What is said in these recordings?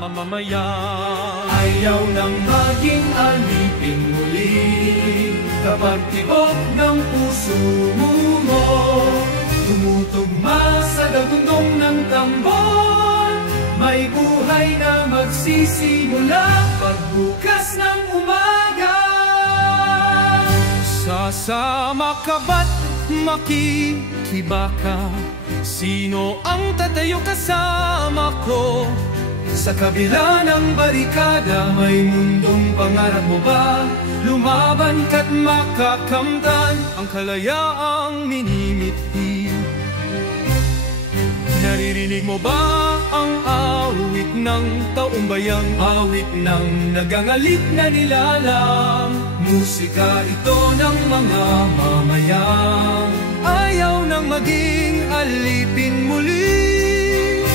mamamayan. Ayaw nang maging alipin muli kapag tibok ng puso mo tumutugma sa dagundong ng tambon. May buhay na magsisimula pagbukas ng umaga. Sasama ka ba't makikibaka? Sino ang tatayo kasama ko? Sa kabila ng barikada, may mundong pangarap mo ba? Lumaban ka't makakamtan ang kalayaang minimithi. Naririnig mo ba ang awit ng taumbayang? Awit ng nagangalip na nilalang, musika ito ng mga mamayang ayaw nang maging alipin muli.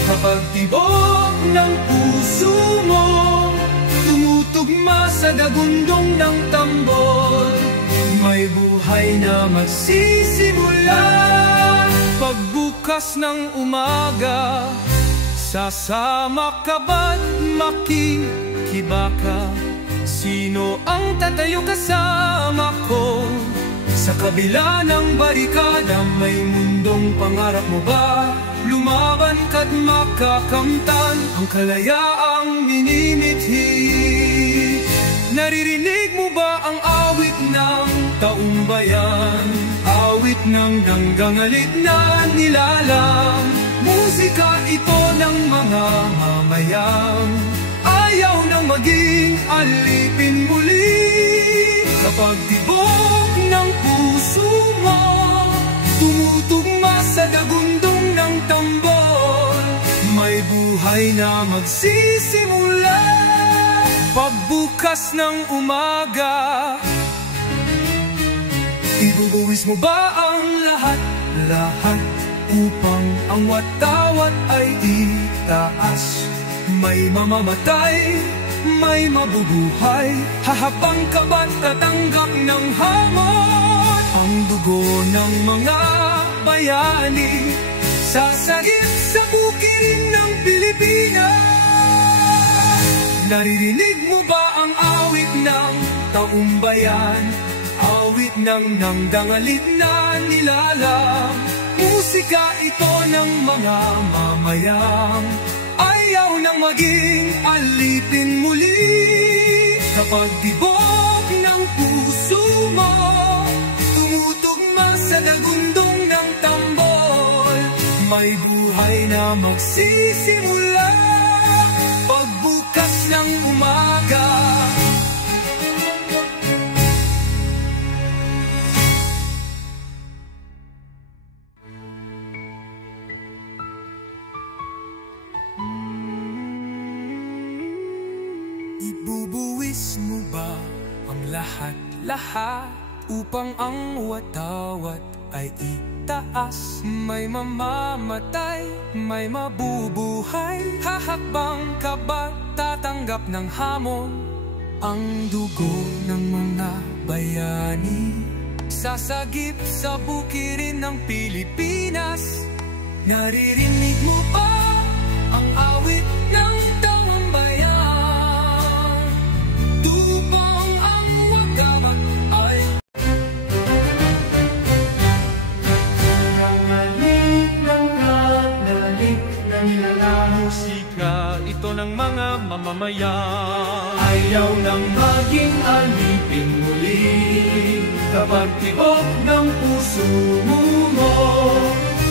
Kapag tibok ng puso mo tumutugma sa dagundong ng tambol, may buhay na magsisimula pagbukas ng umaga. Sasama ka ba't makikibaka? Sino ang tatayo kasama ko? Sa kabila ng barikada, may mundong pangarap mo ba? Lumaban ka't makakamtan ang kalayaang minimithi. Naririnig mo ba ang awit ng taumbayan? Awit ng nanggangalit na nilalang, musika ito ng mga mamayang ayaw nang maging alipin muli. Kapag tibok ng puso mo tumutugma sa dagundong ng tambol, may buhay na magsisimula pagbukas ng umaga. Ibubuwis mo ba ang lahat upang ang watawat ay itaas? May mamamatay, may mabubuhay. Hahabang ka ba't tatanggap ng hamon? Ang dugo ng mga bayani sasagip sa bukirin ng Pilipinas. Naririnig mo ba ang awit ng taumbayan? Awit ng nangdangalit na nilalang, musika ito ng mga mamayang ayaw nang maging alipin muli. Kapag tibok ng puso mo tumutugma sa dagundong ng tambol, may buhay na magsisimula pagbukas ng umaga. Ibubuwis mo ba ang lahat upang ang watawat ay itaas? May mamamatay, may mabubuhay. Hahakbang ka ba tatanggap ng hamon? Ang dugo ng mga bayani sasagip sa bukirin ng Pilipinas. Naririnig mo ba ang awit ng taumbayan? Tubong ang wagamat ay nangalik na nilalang, musika ito ng mga mamamayan. ayaw nang maging alipin muli. Kapag tibok ng puso mo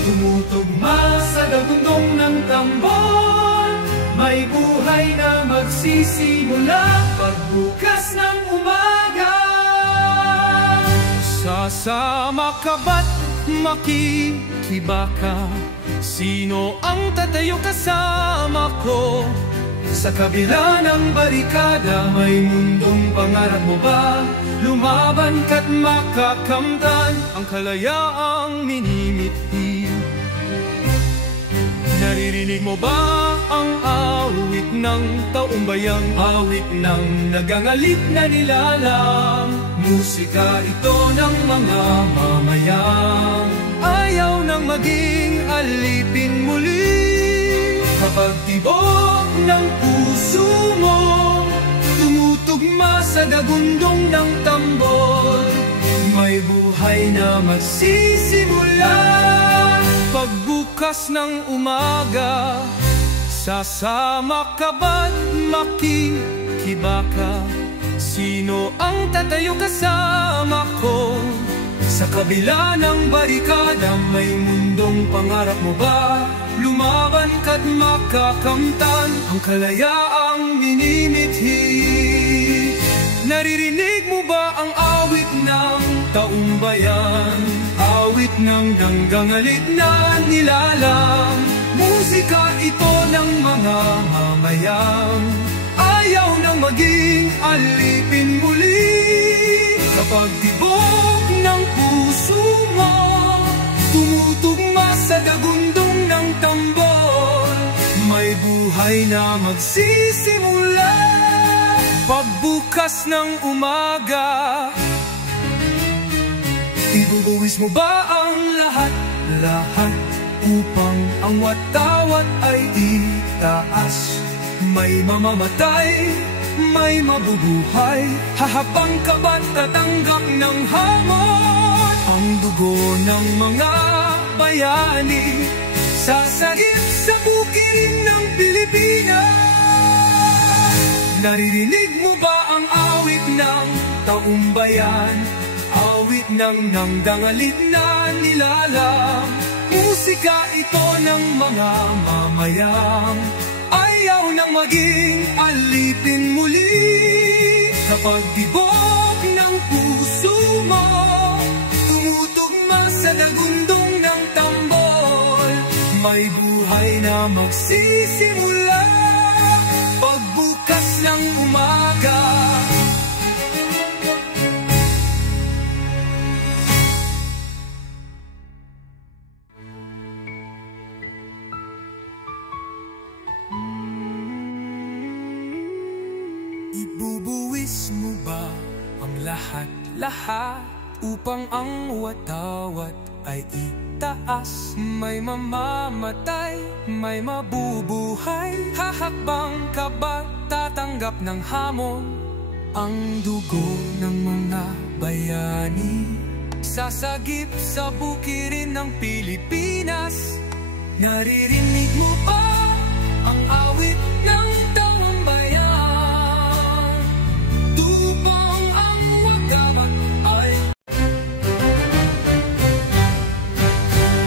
tumutugma sa dagundong ng tambol, may buhay na magsisimula pagbukas ng umaga. Sasama ka ba't makikibaka? Sino ang tatayo kasama ko? Sa kabila ng barikada, may mundong pangarap mo ba? Lumaban ka't makakamtan ang kalayaang minimithi. Naririnig mo ba ang awit ng taumbayang? Awit ng nagangalip na nilalang, musika ito ng mga mamayang ayaw nang maging alipin muli. Kapag tibok ng puso puso mo, tumutugma sa dagundong ng tambol. May buhay na magsisimula. Pagbukas ng umaga, sasama ka ba't makikibaka? Sino ang tatayo kasama ko? Sa kabila ng barikada, may mundong pangarap mo ba? Lumaban ka't makakamtan ang kalayaang minimithi. Naririnig mo ba ang awit ng taumbayan? Awit ng ganggangalit na nilalang. Musika ito ng mga mamayang ayaw nang maging alipin muli. Kapag tibok ng puso mo, tumutugma sa dagundong ng tambol, may buhay na magsisimula. Pagbukas ng umaga, ibubuwis mo ba ang lahat-lahat upang ang watawat ay itaas? May mamamatay, may mabubuhay, hahabang ka ba't tatanggap ng hamon? Ang dugo ng mga bayani sasagip sa bukirin ng Pilipinas. Naririnig mo ba ang awit ng taumbayan? Awit ng nangdangalit na nilalang. Musika ito ng mga mamayang ayaw nang maging alipin muli. Kapag tibok ng puso mo, tumutugma sa dagundong ng tambol, may buhay na magsisimula. Pagbukas ng umaga, ibubuwis mo ba ang lahat-lahat upang ang watawat ay itaas? May mamamatay, may mabubuhay, hahakbang ka ba tatanggap ng hamon? Ang dugo ng mga bayani sasagip sa bukirin ng Pilipinas. Naririnig mo ba ang awit ng taumbayan? Tupang ang wagamat ay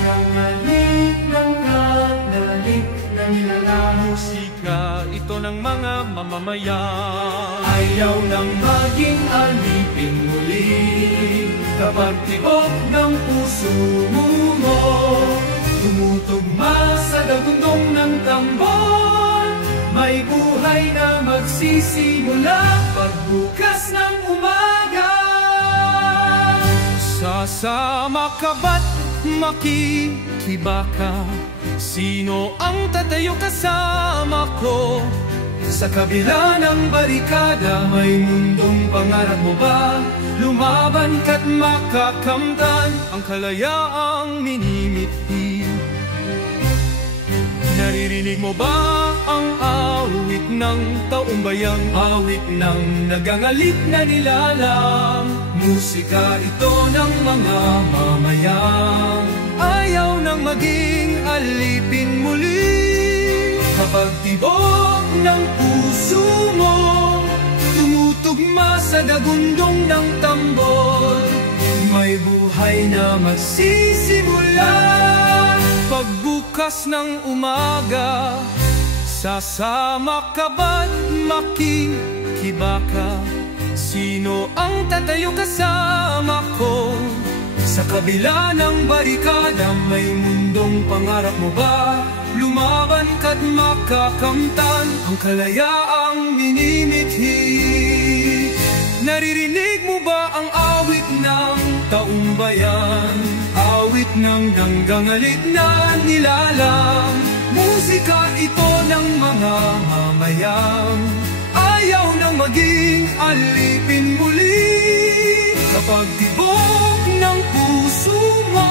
nangalik ng nangalik ng nilalang. Musika ito ng mga mamamayan ayaw nang maging alipin muli. Kapag tibok ng puso mo, tumutugma sa dagundong ng tambol, may buhay na magsisimula. Pagbukas ng umaga, sasama ka ba't makikibaka? Sino ang tatayo kasama ko? Sa kabila ng barikada, may mundong pangarap mo ba? Lumaban ka't makakamtan ang kalayaang minimithi. Naririnig mo ba ang awit ng taumbayang? Awit ng nagangalit na nilalang. Musika ito ng mga mamayang ayaw nang maging alipin muli. Kapag tibok ng puso mo, tumutugma sa dagundong ng tambol, may buhay na magsisimula. Pagbukas ng umaga, sasama ka ba't makikibaka? Sino ang tatayo kasama ko? Sa kabila ng barikada, may mundong pangarap mo ba? Lumaban ka't makakamtan ang kalayaang minimithi. Naririnig mo ba ang awit ng taumbayan? Awit ng ganggangalit na nilalang. Musika ito ng mga mamayang ayaw nang maging alipin muli. Kapag tibok ng puso mo,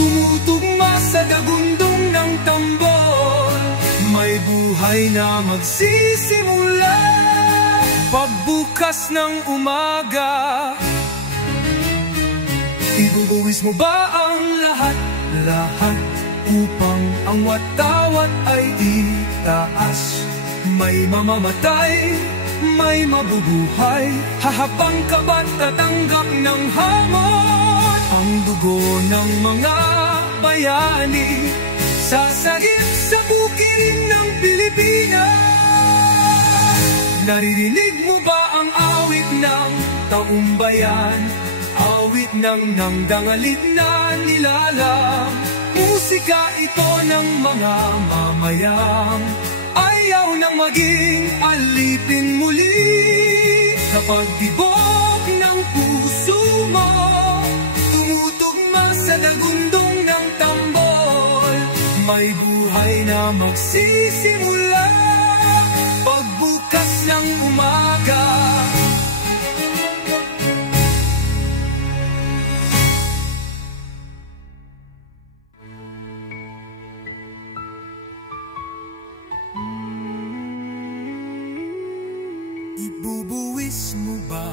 tumutugma sa dagundong ng tambol, may buhay buhay na magsisimula. Pagbukas ng umaga, ibubuwis mo ba ang lahat upang ang watawat ay itaas? May mamamatay, may mabubuhay, hahabang ka ba't tatanggap ng hamon? Ang dugo ng mga bayani sasagip sa bukirin ng Pilipinas. Naririnig mo ba ang awit ng taumbayan? Awit ng nangdangalit na nilalang. Musika ito ng mga mamayang ayaw nang maging alipin muli. Kapag tibok ng puso mo tumutugma sa dagundong ng tambol, may buhay na magsisimula. Pagbukas ng umaga, ibubuwis mo ba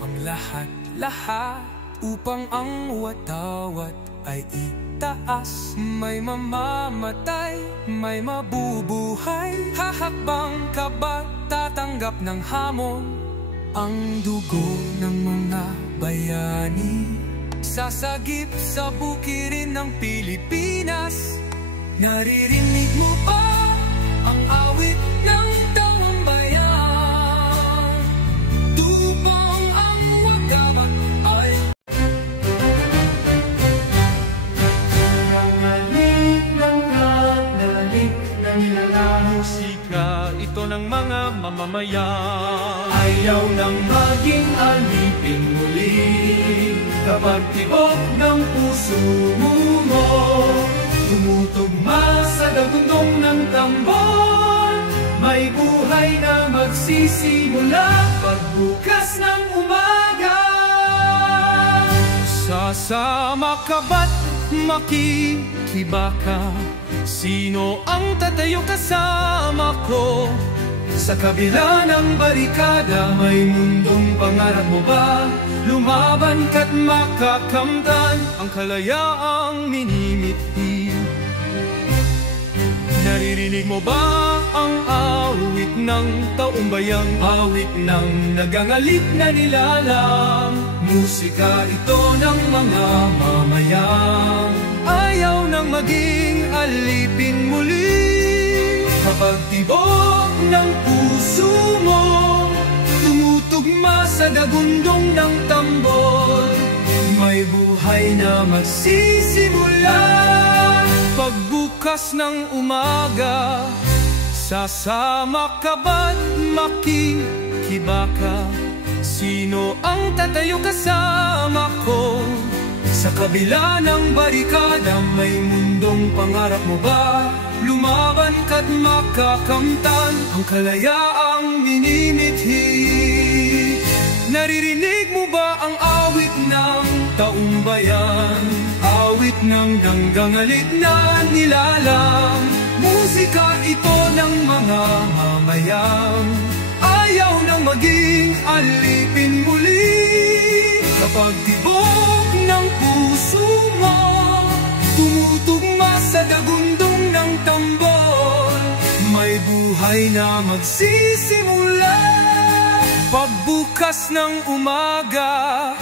ang lahat upang ang watawat ay itaas? May mamamatay, may mabubuhay, hahakbang ka ba tatanggap ng hamon? Ang dugo ng mga bayani sasagip sa bukirin ng Pilipinas. Naririnig mo ba ang awit ng taumbayan? Tubong ang wagamat ay nangalit ng nilalang. musika ito ng mga mamamayan. Ayaw nang maging alipin muli. Kapag tibok ng puso mo tumutugma sa dagundong ng tambol, may buhay na magsisimula. Pagbukas ng umaga, Sasama ka ba't makikibaka? Sino ang tatayo kasama ko? sa kabila ng barikada, may mundong pangarap mo ba? Lumaban ka't makakamtan Ang kalayaang minimithi. Naririnig mo ba ang awit ng taumbayang? awit ng nagangalit na nilalang. Musika ito ng mga mamayang Ayaw nang maging alipin muli. kapag tibok ng puso mo tumutugma sa dagundong ng tambol, may buhay na magsisimula. Pagbukas ng umaga, sasama ka ba't makikibaka? Sino ang tatayo kasama ko? Sa kabila ng barikada, may mundong pangarap mo ba? Lumaban ka't makakamtan ang kalayaang minimithi. Naririnig mo ba ang awit ng taumbayan? Awit ng nanggangalit na nilalang. Musika ito ng mga mamayang ayaw nang maging alipin muli. Kapag tibok ng puso mo tumutugma sa dagundong ng tambol, may buhay na magsisimula. Pagbukas ng umaga,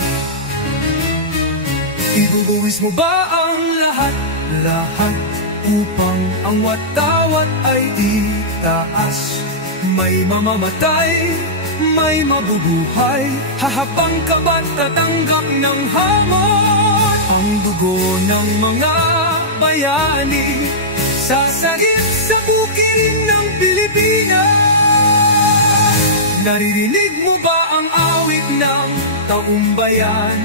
ibubuwis mo ba ang lahat upang ang watawat ay itaas? May mamamatay, may mabubuhay, hahabang ka ba't tatanggap ng hamon? Ang dugo ng mga bayani sasagip sa bukirin ng Pilipinas. Naririnig mo ba ang awit ng taumbayan?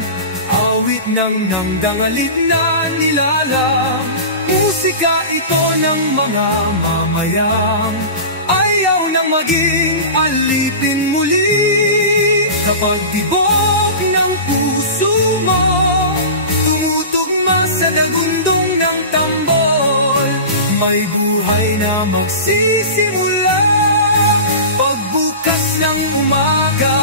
Awit ng nangdangalit na nilalang. Musika ito ng mga mamayang ayaw nang maging alipin muli. Kapag tibok ng puso mo tumutugma sa dagundong ng tambol, may buhay na na magsisimula pagbukas ng umaga.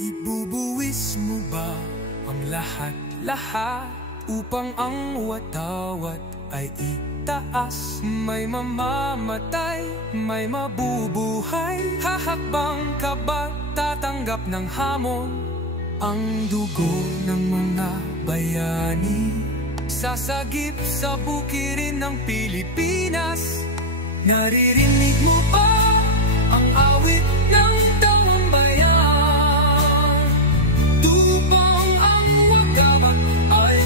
Ibubuwis mo ba ang lahat-lahat upang ang watawat ay itaas? May mamamatay, may mabubuhay. Hahakbang ka ba, tatanggap ng hamon ang dugo ng mga bayani? Sasagip sa bukirin ng Pilipinas. Naririnig mo ba ang awit ng taong bayan? Tupang ang wagabat ay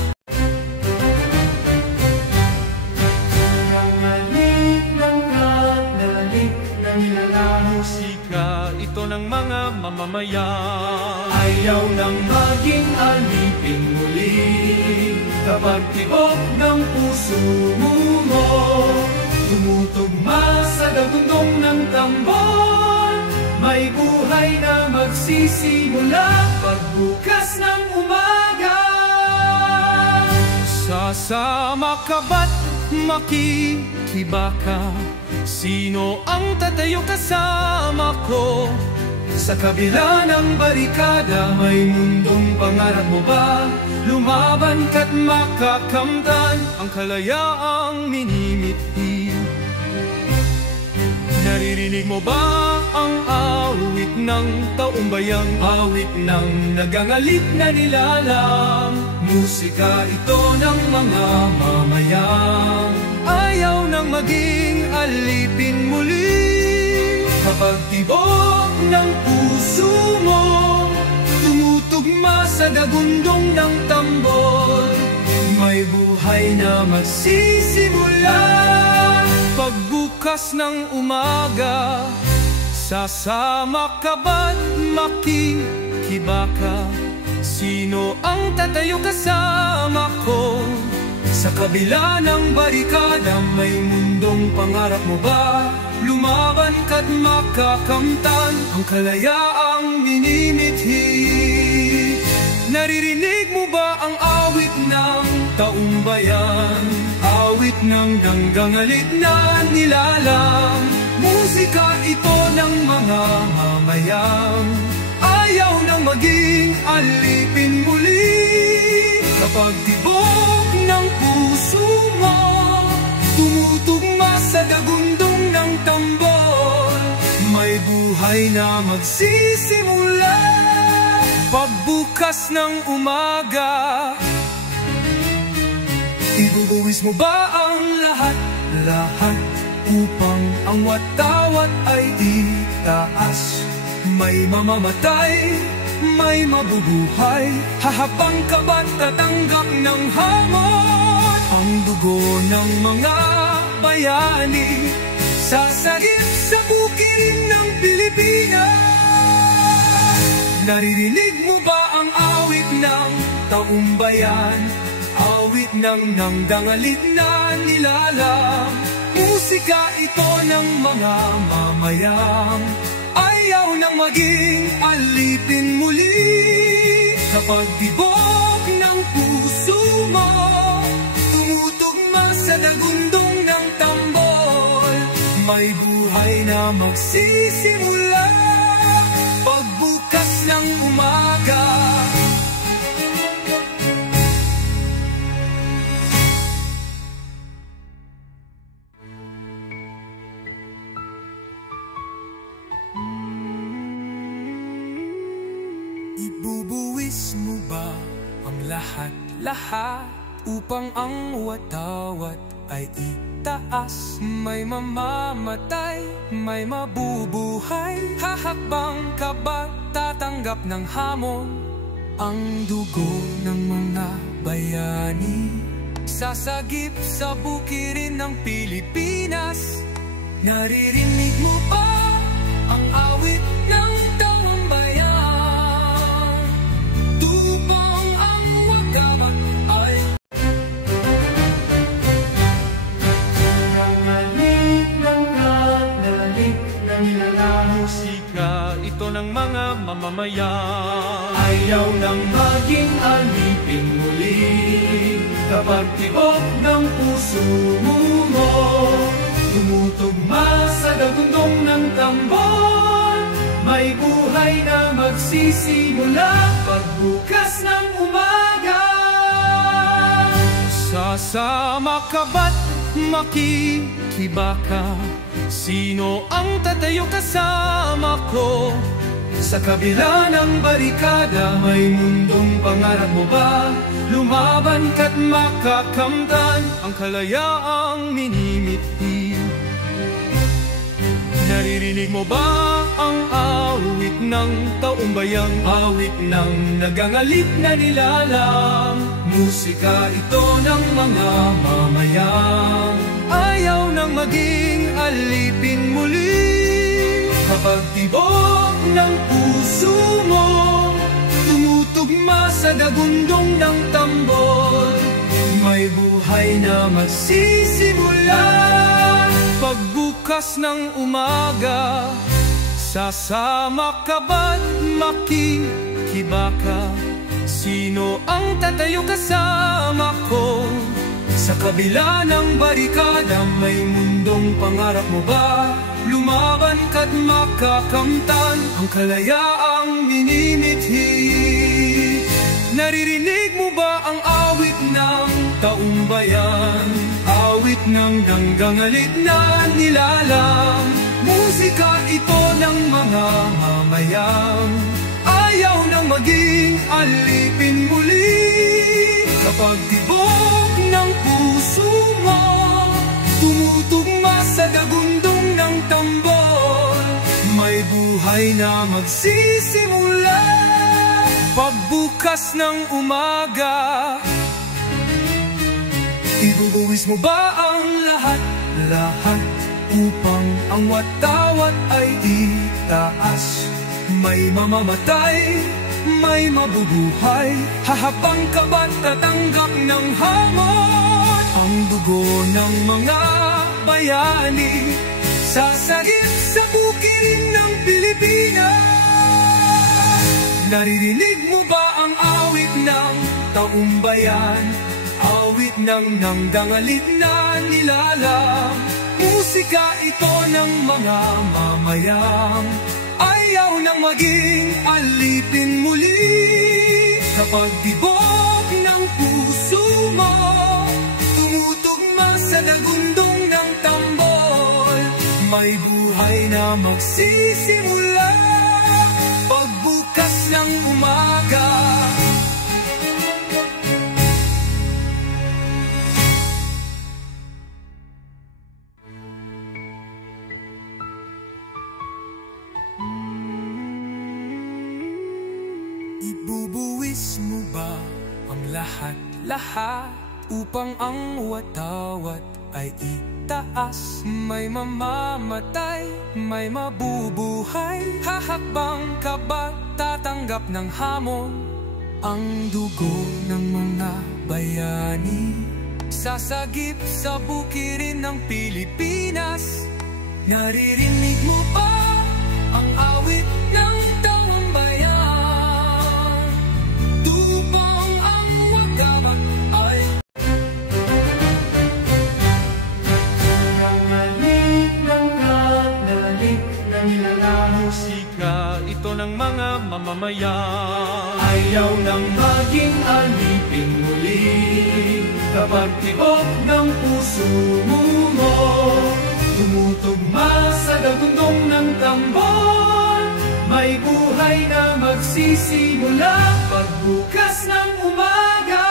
nangalik ng nalalik na nilalang. Musika ito ng mga mamamayan. Ayaw nang maging alipin muli kapag tibok ng puso mo tumutugma sa dagundong ng tambon. May buhay na magsisimula pagbukas ng umaga. Sasama ka ba't makikibaka? Sino ang tatayo kasama ko? Sa kabila ng barikada, may mundong pangarap mo ba? Lumaban ka't makakamtan Ang kalayaang minimithi. Naririnig mo ba ang awit ng taumbayang? awit ng nagangalit na nilalang. Musika ito ng mga mamayan. Ayaw nang maging alipin muli Kapag tibok ng puso mo tumutugma sa dagundong ng tambol, may buhay na magsisimula pagbukas ng umaga. Sasama ka ba't makikibaka? Sino ang tatayo kasama ko? Sa kabila ng barikada, may mundong pangarap mo ba? Lumaban ka't makakamtan ang kalayaang minimithi. Naririnig mo ba ang awit ng Taumbayan, awit ng nanggangalit na nilalang. Musika ito ng mga mamayan. ayaw nang maging alipin muli? Kapag tibok ng puso mo tumutugma sa dagundong ng tambol, may buhay na magsisimula Pagbukas ng umaga. Ibubuwis mo ba ang lahat-lahat upang ang watawat ay itaas? May mamamatay, may mabubuhay. Hahabang ka ba't tatanggap ng hamon ang dugo ng mga bayani? Sasagip sa bukirin ng Pilipinas. Naririnig mo ba ang awit ng taumbayan? Awit ng nangdangalit na nilalang. Musika ito ng mga mamayan. Ayaw nang maging alipin muli. Kapag tibok ng puso mo tumutugma sa dagundong ng tambol, may buhay na magsisimula pagbukas ng umaga. Ibubuwis mo ba ang lahat-lahat upang ang watawat ay itaas? May mamamatay, may mabubuhay. Hahakbang ka ba, tatanggap ng hamon ang dugo ng mga bayani? Sasagip sa bukirin ng Pilipinas. Naririnig mo ba ang awit ng taong bayan? Tupang ang wagabat ay nangalik ng nalalik mamayan. Ayaw nang maging alipin muli kapag tibok ng puso mo tumutugma sa dagundong ng tambon. May buhay na magsisimula pagbukas ng umaga. Sasama ka ba't makikibaka? Sino ang tatayo kasama ko? Sa kabila ng barikada, may mundong pangarap mo ba? Lumaban ka't makakamtan ang kalayaang minimithi. Naririnig mo ba ang awit ng taumbayang? Awit ng nagangalip na nilalang, musika ito ng mga mamayang ayaw nang maging alipin muli. Kapag tibok ng puso mo tumutugma sa dagundong ng tambol, may buhay na magsisimula pagbukas ng umaga. Sasama ka ba't makikibaka? Sino ang tatayo kasama ko? Sa kabila ng barikada, may mundong pangarap mo ba? Lumaban ka't makakamtan ang kalayaang minimithi. Naririnig mo ba ang awit ng taumbayan? Awit ng nanggangalit na nilalang, musika ito ng mga mamayang ayaw nang maging alipin muli. Kapag tibok ng puso mo tumutugma sa dagundong ng tambol, may buhay na magsisimula pagbukas ng umaga. Ibubuwis mo ba ang lahat upang ang watawat ay itaas? May mamamatay, may mabubuhay, hahabang ka ba't tatanggap ng hamon? Ang dugo ng mga bayani sasagip sa bukirin ng Pilipinas. Naririnig mo ba ang awit ng taumbayan? Awit ng nanggangalit na nilalang, musika ito ng mga mamayang ayaw nang maging alipin muli. Kapag tibok ng puso mo tumutugma sa dagundong ng tambol, may buhay na magsisimula pagbukas ng umaga. Ibubuwis mo ba ang lahat upang ang watawat ay itaas? May mamamatay, may mabubuhay, hahakbang ka ba tatanggap ng hamon? Ang dugo ng mga bayani sasagip sa bukirin ng Pilipinas. Naririnig mo ba ang awit ng taumbayan? Tubong ang wagaman ay nangalik na nilalang, musika ito ng mga mamamayan ayaw nang maging alipin muli. Kapag tibok ng puso mo tumutugma sa dagundong ng tambol, may buhay na magsisimula pagbukas ng umaga.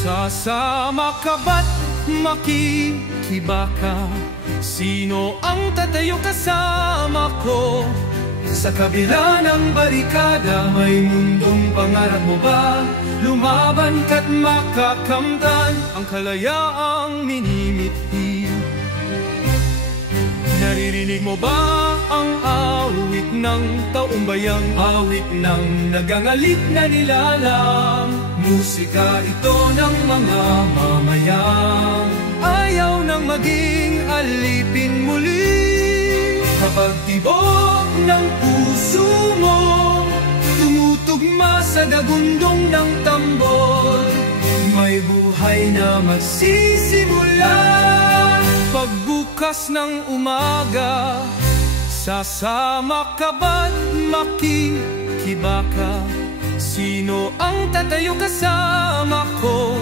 Sasama ka ba't makikibaka? Sino ang tatayo kasama ko? Sa kabila ng barikada, may mundong pangarap mo ba? Lumaban ka't makakamtan ang kalayaang minimithi. Naririnig mo ba ang awit ng taumbayang? Awit ng nagangalip na nilalang, musika ito ng mga mamayang ayaw nang maging alipin muli. Kapag tibok ng puso puso mo, tumutugma sa dagundong ng tambol. May buhay na magsisimula. Pagbukas ng umaga, sasama ka ba't makikibaka? Sino ang tatayo kasama ko?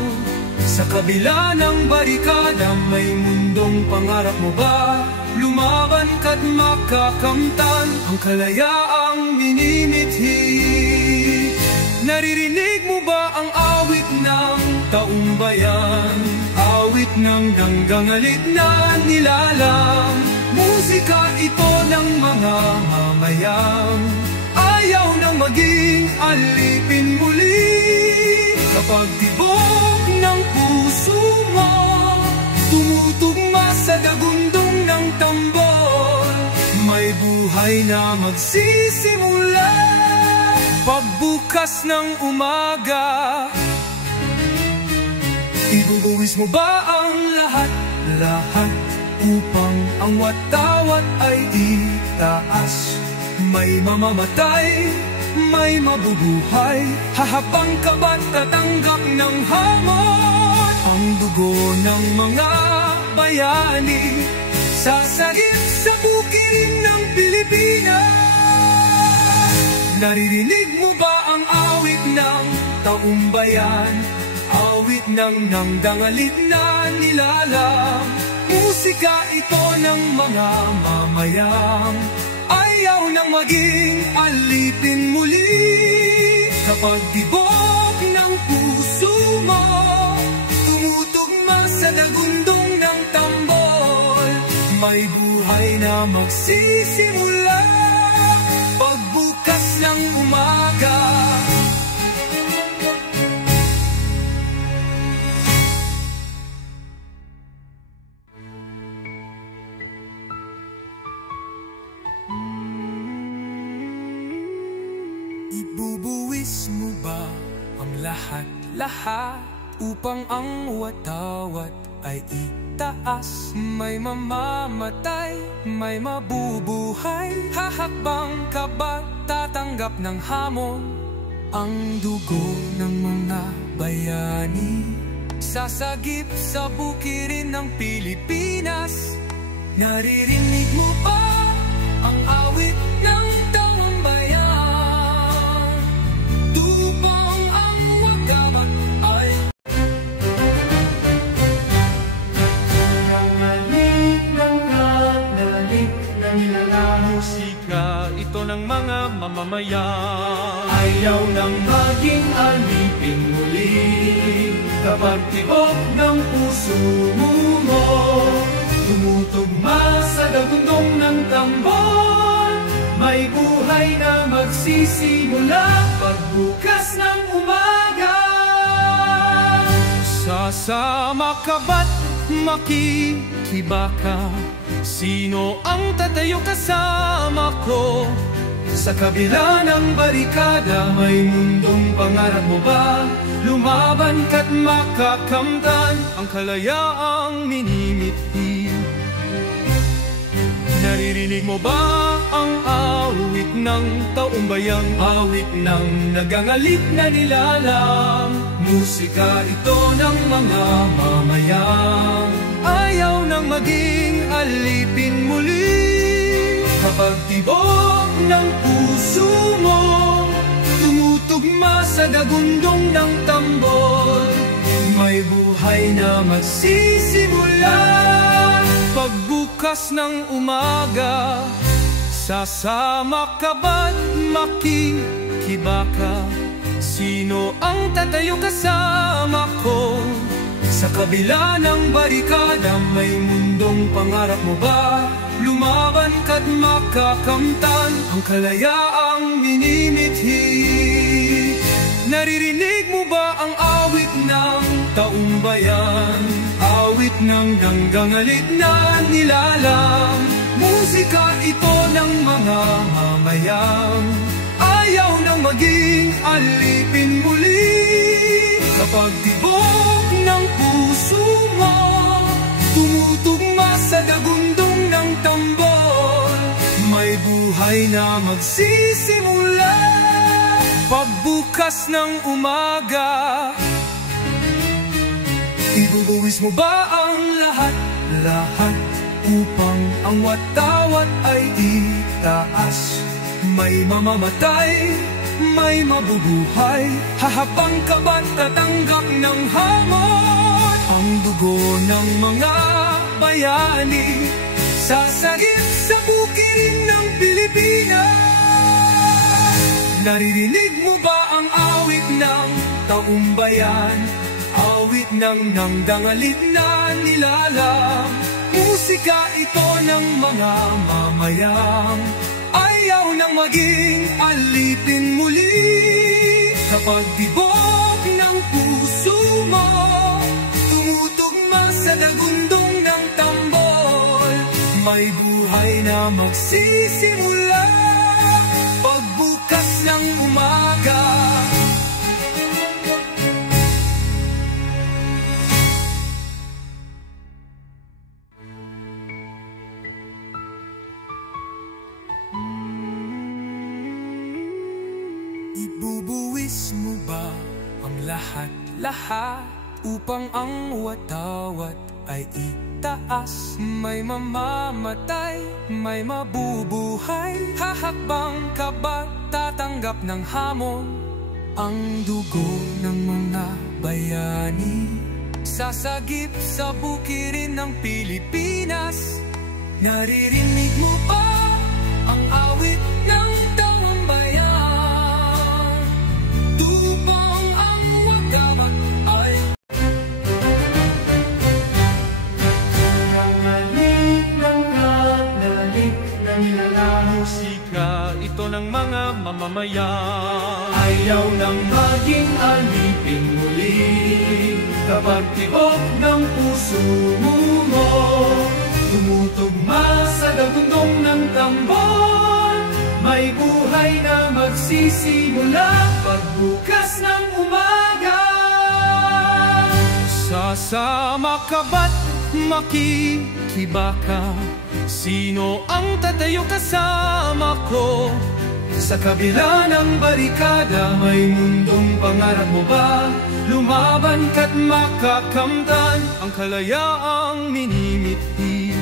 Sa kabila ng barikada, may mundong pangarap mo ba? Lumaban ka't makakamtan ang kalayaang minimithi. Naririnig mo ba ang awit ng taumbayan? Awit ng ganggangalit na nilalang. Musika ito ng mga mamayang ayaw nang maging alipin muli. Kapag tibok ng puso mo, tumutugma sa dagundong ng tambol, may buhay na magsisimula. Pagbukas ng umaga, ibubuwis mo ba ang lahat-lahat upang ang watawat ay itaas? May mamamatay, may mabubuhay, hahabang ka ba't tatanggap ng hamon? Ang dugo ng mga bayani sasagip sa bukirin ng Pilipinas. Naririnig mo ba ang awit ng taumbayan? Awit ng nangdangalit na nilalang. Musika ito ng mga mamayang ayaw nang maging alipin muli. Kapag tibok ng puso mo, tumutugma sa dagundong ng tambol, may buhay na magsisimula. Pagbukas ng umaga, ibubuwis mo ba ang lahat-lahat upang ang watawat ay itaas? May mamamatay, may mabubuhay, hahakbang ka ba tatanggap ng hamon? Ang dugo ng mga bayani sasagip sa bukirin ng Pilipinas. Naririnig mo ba ang awit ng taumbayan? Tupang ang wagamat ay nangalik ng nilalang. Musika ito ng mga mamamayan ayaw nang maging alipin muli. Kapag tibok ng puso mo, tumutugma sa dagundong ng tambol, may buhay na magsisimula. Pagbukas ng umaga, sasama ka ba't makikibaka? Sino ang tatayo kasama ko? Sa kabila ng barikada, may mundong pangarap mo ba? Lumaban ka't makakamtan ang kalayaang minimithi. Naririnig mo ba ang awit ng taumbayang? Awit ng nagangalit na nilalang. Musika ito ng mga mamayang ayaw nang maging alipin muli. Kapag tibok ng puso mo, tumutugma sa dagundong ng tambol, may buhay na magsisimula. Pagbukas ng umaga, sasama ka ba't makikibaka? Sino ang tatayo kasama ko? Sa kabila ng barikada, may mundong pangarap mo ba? Lumaban ka't makakamtan ang kalayaang minimithi. Naririnig mo ba ang awit ng taumbayan? Awit ng ganggangalit na nilalang. Musika ito ng mga mamayang ayaw nang maging alipin muli. Kapag tibok ng puso mo, tumutugma sa dagundong ng tambol, may buhay buhay na magsisimula. Pagbukas ng umaga, ibubuwis mo ba ang lahat upang ang watawat ay itaas? May mamamatay, may mabubuhay, hahabang ka ba't tatanggap ng hamon? Ang dugo ng mga bayani sasagip sa bukirin ng Pilipinas. Naririnig mo ba ang awit ng taumbayan? Awit ng nangdangalit na nilalang. Musika ito ng mga mamayang ayaw nang maging alipin muli. Kapag tibok ng puso mo tumutugma sa dagundong ng tambol, may buhay na magsisimula. Pagbukas ng umaga, ibubuwis mo ba ang lahat upang ang watawat ay itaas? May mamamatay, may mabubuhay, hahakbang ka ba tatanggap ng hamon? Ang dugo ng mga bayani sasagip sa bukirin ng Pilipinas. Naririnig mo ba ang awit ng taumbayan? Tupang ang wagamat ay nangalik ng nilalang. musika ito ng mga mamamayan. Ayaw nang maging alipin muli. Kapag tibok ng puso mo tumutugma sa dagundong ng tambol, may buhay na magsisimula. Pagbukas ng umaga, Sasama ka ba't makikibaka? Sino ang tatayo kasama ko? sa kabila ng barikada, may mundong pangarap mo ba? Lumaban ka't makakamtan Ang kalayaang minimithi.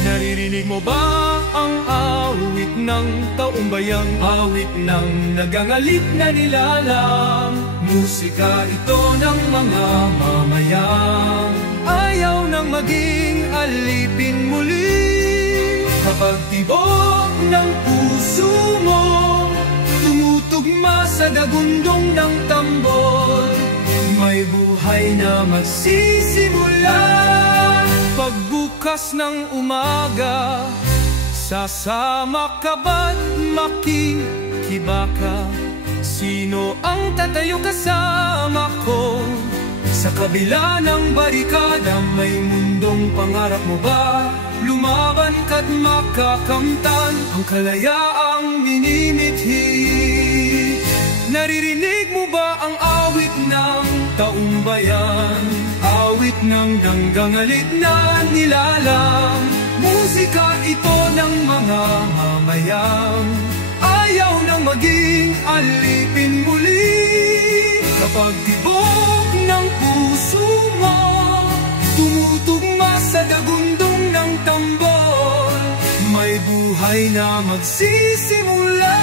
Naririnig mo ba ang awit ng taumbayang? awit ng nagangalip na nilalang. Musika ito ng mga mamayang Ayaw nang maging alipin muli. kapag tibok ng puso mo tumutugma sa dagundong ng tambol, may buhay na magsisimula. Pagbukas ng umaga, sasama ka ba't makikibaka? Sino ang tatayo kasama ko? Sa kabila ng barikada, may mundong pangarap mo ba? Lumaban ka't makakamtan ang kalayaang minimithi. Naririnig mo ba ang awit ng taumbayan? Awit ng nanggangalit na nilalang. Musika ito ng mga mamayang ayaw nang maging alipin muli. Kapag tibok ng puso mo tumutugma sa dagundong ng tambol, may buhay na magsisimula.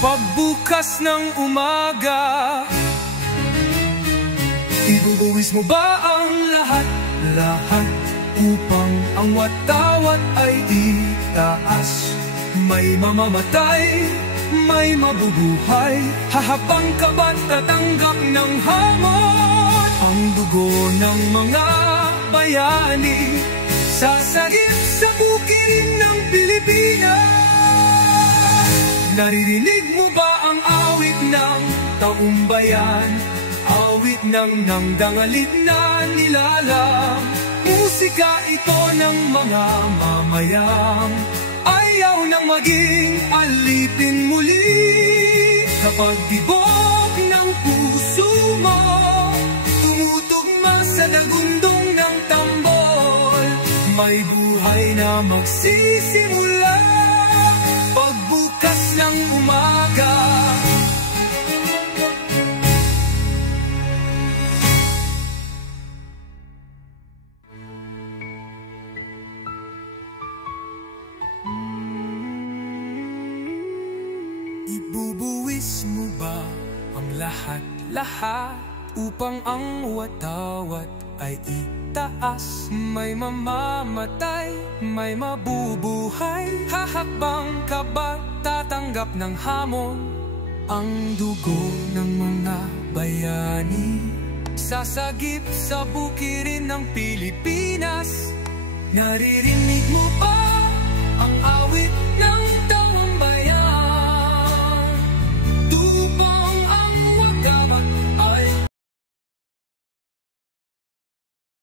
Pagbukas ng umaga, ibubuwis mo ba ang lahat upang ang watawat ay itaas? May mamamatay, may mabubuhay, hahabang ka ba't tatanggap ng hamon? Ang dugo ng mga bayani sasagip sa bukirin ng Pilipinas. Naririnig mo ba ang awit ng taumbayan? Awit ng nangdangalit na nilalang. Musika ito ng mga mamayang ayaw nang maging alipin muli. Kapag tibok ng puso mo tumutugma sa dagundong ng tambol, may buhay na na magsisimula pagbukas ng umaga. Ibubuwis mo ba ang lahat-lahat upang ang watawat ay itaas? May mamamatay, may mabubuhay. Hahakbang ka ba, tatanggap ng hamon ang dugo ng mga bayani? Sasagip sa bukirin ng Pilipinas, naririnig mo ba ang awit ng